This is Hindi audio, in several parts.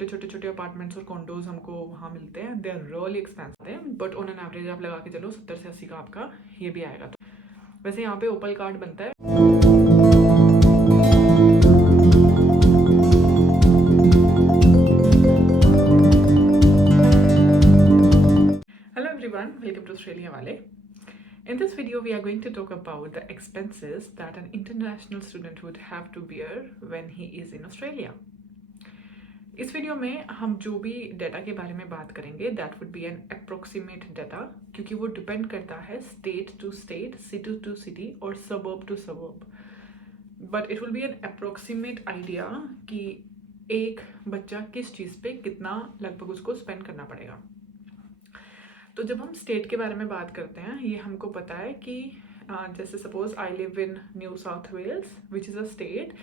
छोटे छोटे अपार्टमेंट्स और कॉन्डोज हमको वहाँ मिलते हैं। They are really expensive, but on an average आप लगा के चलो 70 से 80 का आपका ये भी आएगा। तो वैसे यहाँ पे ओपल कार्ड बनता है। Hello everyone, welcome to Australia Wale. In this video, we are going to talk about the expenses that an international student would have to bear when he is in Australia. इस वीडियो में हम जो भी डाटा के बारे में बात करेंगे that would be an approximate data, क्योंकि वो डिपेंड करता है state to state, city to city और suburb to suburb. But it will be an approximate idea कि एक बच्चा किस चीज़ पे कितना लगभग उसको स्पेंड करना पड़ेगा। तो जब हम स्टेट के बारे में बात करते हैं, ये हमको पता है कि जैसे suppose I live in New South Wales which is a state,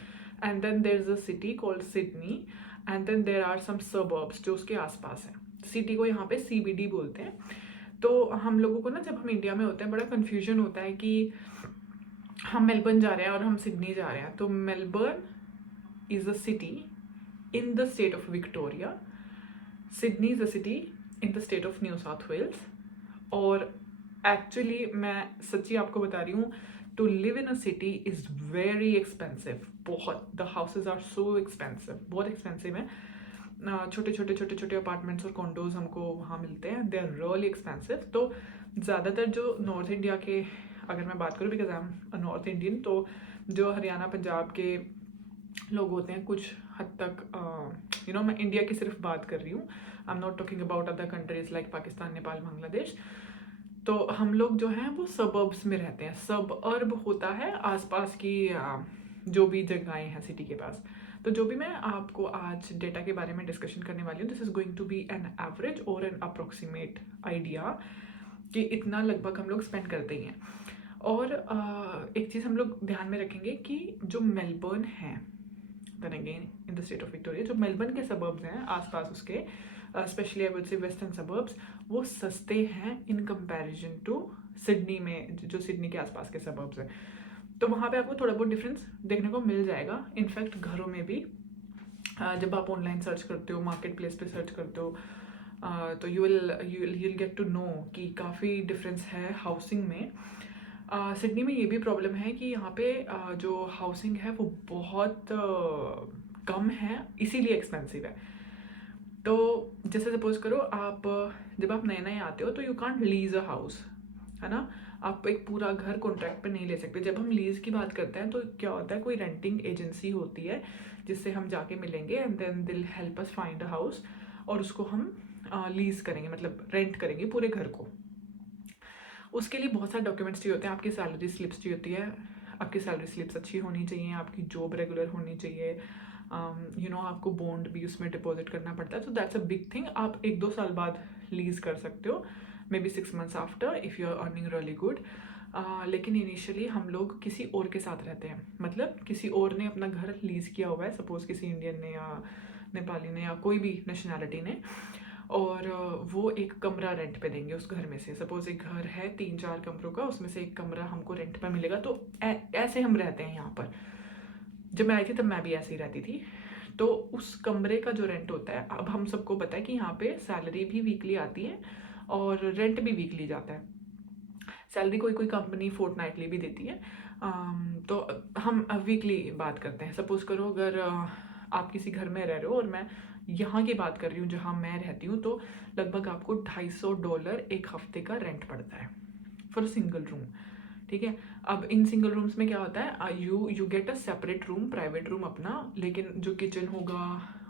and then there is a city called Sydney, and then there are some suburbs जो उसके आसपास हैं। सिटी को यहाँ पे CBD बोलते हैं। तो हम लोगों को ना, जब हम इंडिया में होते हैं, बड़ा कन्फ्यूजन होता है कि हम मेलबर्न जा रहे हैं और हम सिडनी जा रहे हैं। तो Melbourne is a city in the state of Victoria, Sydney is a city in the state of New South Wales. और एक्चुअली मैं सच्ची आपको बता रही हूँ, to live in a city is very expensive. बहुत, the houses are so expensive, बहुत एक्सपेंसिव है। छोटे छोटे अपार्टमेंट्स और कॉन्डोज हमको वहाँ मिलते हैं। They are really expensive. तो ज़्यादातर जो नॉर्थ इंडिया के, अगर मैं बात करूँ because I am a north Indian, तो जो हरियाणा पंजाब के लोग होते हैं कुछ हद तक, मैं इंडिया की सिर्फ बात कर रही हूँ, I am not talking about other countries like Pakistan, Nepal, Bangladesh. तो हम लोग जो हैं वो सबर्ब्स में रहते हैं। सबअर्ब होता है आसपास की जो भी जगहें हैं सिटी के पास। तो जो भी मैं आपको आज डेटा के बारे में डिस्कशन करने वाली हूँ, this is going to be an average और एन अप्रोक्सीमेट आइडिया कि इतना लगभग हम लोग स्पेंड करते ही हैं। और एक चीज़ हम लोग ध्यान में रखेंगे कि जो मेलबर्न है, then again in the state of Victoria, जो मेलबर्न के सबर्ब्स हैं आसपास उसके, specially I would say western suburbs, वो सस्ते हैं इन कंपैरिजन टू सिडनी में, जो सिडनी के आसपास के सबर्ब्स हैं। तो वहाँ पे आपको थोड़ा बहुत डिफरेंस देखने को मिल जाएगा। इनफैक्ट घरों में भी जब आप ऑनलाइन सर्च करते हो, मार्केट प्लेस पे सर्च करते हो, तो you will get to know कि काफ़ी डिफरेंस है हाउसिंग में। सिडनी में ये भी प्रॉब्लम है कि यहाँ पे जो हाउसिंग है वो बहुत कम है, इसीलिए एक्सपेंसिव है। तो जैसे सपोज करो आप, जब आप नए नए आते हो तो you can't lease a house, है ना। आप एक पूरा घर कॉन्ट्रैक्ट पे नहीं ले सकते। जब हम लीज की बात करते हैं तो क्या होता है, कोई रेंटिंग एजेंसी होती है जिससे हम जाके मिलेंगे, एंड देन दिल help us find a house, और उसको हम लीज करेंगे, मतलब रेंट करेंगे पूरे घर को। उसके लिए बहुत सारे डॉक्यूमेंट्स चाहिए होते हैं। आपकी सैलरी स्लिप्स चाहिए होती है, आपकी सैलरी स्लिप्स अच्छी होनी चाहिए, आपकी जॉब रेगुलर होनी चाहिए, आपको बॉन्ड भी उसमें डिपॉजिट करना पड़ता है। तो दैट्स अ बिग थिंग। आप 1-2 साल बाद लीज कर सकते हो, maybe 6 months after if you are earning really good. लेकिन इनिशियली हम लोग किसी और के साथ रहते हैं, मतलब किसी और ने अपना घर लीज किया हुआ है, सपोज किसी इंडियन ने या नेपाली ने या कोई भी नेशनैलिटी ने, और वो एक कमरा रेंट पे देंगे उस घर में से। सपोज एक घर है 3-4 कमरों का, उसमें से एक कमरा हमको रेंट पे मिलेगा। तो ऐसे हम रहते हैं यहाँ पर। जब मैं आई थी तब मैं भी ऐसे ही रहती थी। तो उस कमरे का जो रेंट होता है, अब हम सबको पता है कि यहाँ पे सैलरी भी वीकली आती है और रेंट भी वीकली जाता है। सैलरी कोई कोई कंपनी फोर्टनाइटली भी देती है। तो हम वीकली बात करते हैं। सपोज करो अगर आप किसी घर में रह रहे हो और मैं यहाँ की बात कर रही हूँ जहाँ मैं रहती हूँ, तो लगभग आपको $250 एक हफ्ते का रेंट पड़ता है फॉर सिंगल रूम। ठीक है। अब इन सिंगल रूम्स में क्या होता है, you get a separate room, private room अपना, लेकिन जो किचन होगा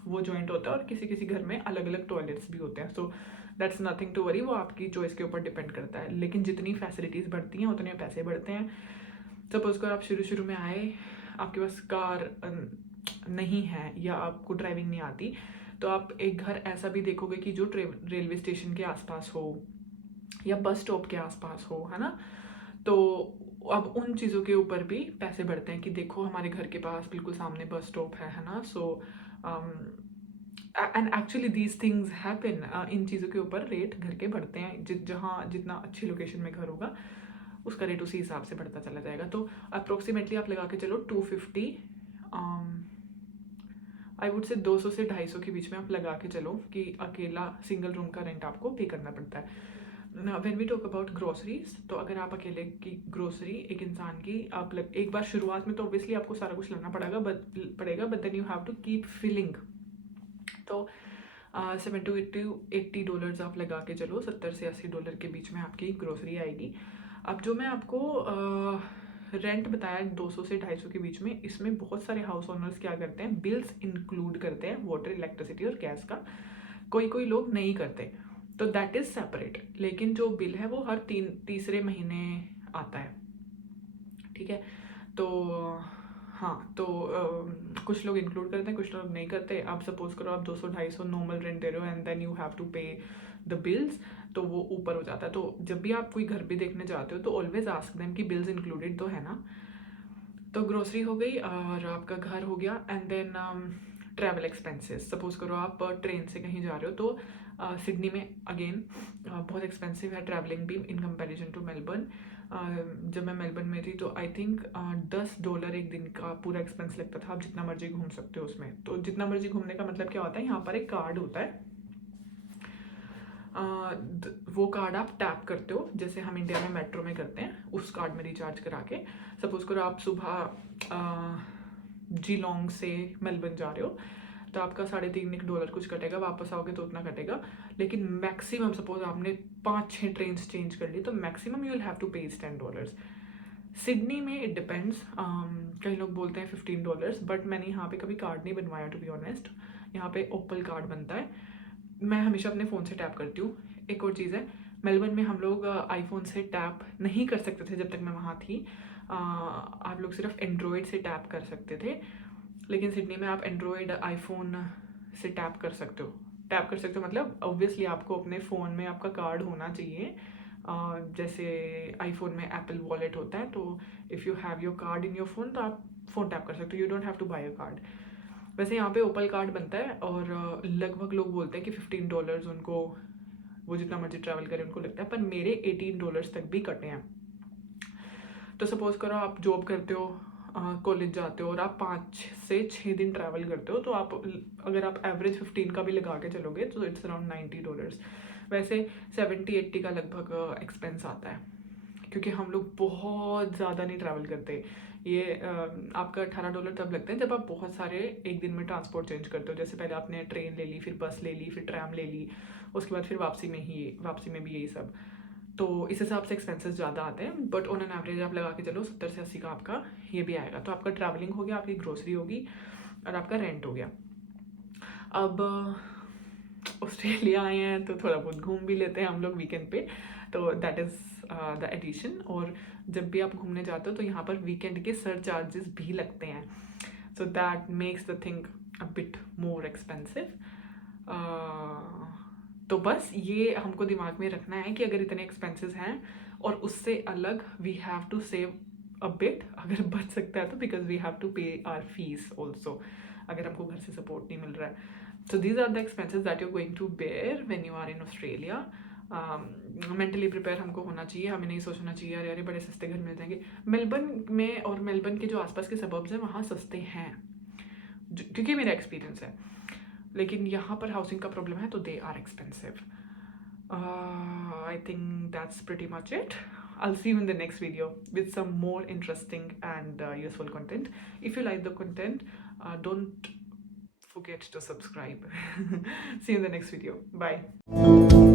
वो जॉइंट होता है, और किसी किसी घर में अलग अलग टॉयलेट्स भी होते हैं। So that's nothing to worry, वो आपकी चॉइस के ऊपर डिपेंड करता है। लेकिन जितनी फैसिलिटीज़ बढ़ती हैं उतने पैसे बढ़ते हैं। सपोज कर आप शुरू शुरू में आए, आपके पास कार नहीं है या आपको ड्राइविंग नहीं आती, तो आप एक घर ऐसा भी देखोगे कि जो रेलवे स्टेशन के आसपास हो या बस स्टॉप के आसपास हो, है ना। तो अब उन चीज़ों के ऊपर भी पैसे बढ़ते हैं कि देखो हमारे घर के पास बिल्कुल सामने बस स्टॉप है ना। So and actually these things happen. इन चीज़ों के ऊपर रेट घर के बढ़ते हैं। जहाँ जितना अच्छी लोकेशन में घर होगा उसका रेट उसी हिसाब से बढ़ता चला जाएगा। तो अप्रोक्सीमेटली आप लगा के चलो 250 आई वुड से 200 से 250 के बीच में आप लगा के चलो कि अकेला सिंगल रूम का रेंट आपको पे करना पड़ता है। When we talk about groceries, तो अगर आप अकेले की ग्रोसरी एक इंसान की आप एक बार शुरुआत में तो ऑब्वियसली आपको सारा कुछ लाना पड़ेगा but then you have to keep filling. तो $70 to $80 आप लगा के चलो, $70 से $80 के बीच में आपकी ग्रोसरी आएगी। अब जो मैं आपको रेंट बताया 200 से 250 के बीच में, इसमें बहुत सारे हाउस ओनर्स क्या करते हैं, बिल्स इंक्लूड करते हैं, वाटर, इलेक्ट्रिसिटी और गैस का। कोई लोग नहीं करते, तो दैट इज सेपरेट। लेकिन जो बिल है वो हर तीसरे महीने आता है, ठीक है। तो हाँ, तो कुछ लोग इंक्लूड करते हैं, कुछ लोग नहीं करते। आप सपोज करो आप 200-250 नॉर्मल रेंट दे रहे हो and then you have to pay the bills, तो वो ऊपर हो जाता है। तो जब भी आप कोई घर भी देखने जाते हो तो ऑलवेज आस्क देम कि बिल्स इंक्लूडेड तो है ना। तो ग्रोसरी हो गई और आपका घर हो गया, and then travel expenses. Suppose करो आप ट्रेन से कहीं जा रहे हो, तो सिडनी में अगेन बहुत एक्सपेंसिव है ट्रैवलिंग भी इन कंपैरिजन टू मेलबर्न। जब मैं मेलबर्न में थी तो आई थिंक $10 एक दिन का पूरा एक्सपेंस लगता था। आप जितना मर्जी घूम सकते हो उसमें। तो जितना मर्जी घूमने का मतलब क्या होता है, यहाँ पर एक कार्ड होता है, वो कार्ड आप टैप करते हो, जैसे हम इंडिया में मेट्रो में करते हैं, उस कार्ड में रिचार्ज करा के। सपोज करो आप सुबह जीलोंग से मेलबर्न जा रहे हो, तो आपका $3.5 कुछ कटेगा, वापस आओगे तो उतना कटेगा। लेकिन मैक्सिमम सपोज आपने 5-6 ट्रेन चेंज कर ली, तो maximum you will have to pay is $10। Sydney में इट डिपेंड्स, कई लोग बोलते हैं $15, बट मैंने यहाँ पे कभी कार्ड नहीं बनवाया टू बी ऑनेस्ट। यहाँ पे ओपल कार्ड बनता है, मैं हमेशा अपने फ़ोन से टैप करती हूँ। एक और चीज़ है, मेलबर्न में हम लोग आईफोन से टैप नहीं कर सकते थे जब तक मैं वहाँ थी। आप लोग सिर्फ एंड्रॉयड से टैप कर सकते थे, लेकिन सिडनी में आप एंड्रॉयड आईफोन से टैप कर सकते हो। टैप कर सकते हो मतलब ऑब्वियसली आपको अपने फ़ोन में आपका कार्ड होना चाहिए। जैसे आईफोन में एप्पल वॉलेट होता है, तो if you have your card in your phone तो आप फ़ोन टैप कर सकते हो, you don't have to buy a card. वैसे यहाँ पे ओपल कार्ड बनता है, और लगभग लोग बोलते हैं कि $15 उनको, वो जितना मर्जी ट्रैवल करें उनको लगता है, पर मेरे $18 तक भी कटे हैं। तो सपोज करो आप जॉब करते हो, कॉलेज जाते हो और आप 5 से 6 दिन ट्रैवल करते हो, तो आप अगर आप एवरेज 15 का भी लगा के चलोगे तो इट्स अराउंड $90। वैसे 70-80 का लगभग एक्सपेंस आता है, क्योंकि हम लोग बहुत ज़्यादा नहीं ट्रैवल करते। ये आपका $18 तब लगते हैं जब आप बहुत सारे एक दिन में ट्रांसपोर्ट चेंज करते हो। जैसे पहले आपने ट्रेन ले ली, फिर बस ले ली, फिर ट्रैम ले ली, उसके बाद फिर वापसी में भी यही सब। तो इस हिसाब से एक्सपेंसेस ज़्यादा आते हैं, बट ऑन एन एवरेज आप लगा के चलो 70 से 80 का आपका ये भी आएगा। तो आपका ट्रैवलिंग हो गया, आपकी ग्रोसरी होगी और आपका रेंट हो गया। अब ऑस्ट्रेलिया आए हैं तो थोड़ा बहुत घूम भी लेते हैं हम लोग वीकेंड पे, तो दैट इज़ द एडिशन। और जब भी आप घूमने जाते हो तो यहाँ पर वीकेंड के सरचार्जेस भी लगते हैं, so that makes the thing a bit more expensive. तो बस ये हमको दिमाग में रखना है कि अगर इतने एक्सपेंसेस हैं और उससे अलग we have to save a bit, अगर बच सकता है तो, because we have to pay our fees also, अगर हमको घर से सपोर्ट नहीं मिल रहा है। So these are the expenses that you're going to bear when you are in Australia. Mentally prepare हमको होना चाहिए, हमें नहीं सोचना चाहिए यार यार बड़े सस्ते घर मिल जाएंगे। मेलबर्न में और मेलबर्न के जो आसपास के सबर्ब्स हैं वहाँ सस्ते हैं, क्योंकि मेरा एक्सपीरियंस है। लेकिन यहाँ पर हाउसिंग का प्रॉब्लम है, तो they are expensive. I think that's pretty much it. I'll see you in the next video with some more interesting and useful content. If you like the content, don't forget to subscribe. See you in the next video. Bye.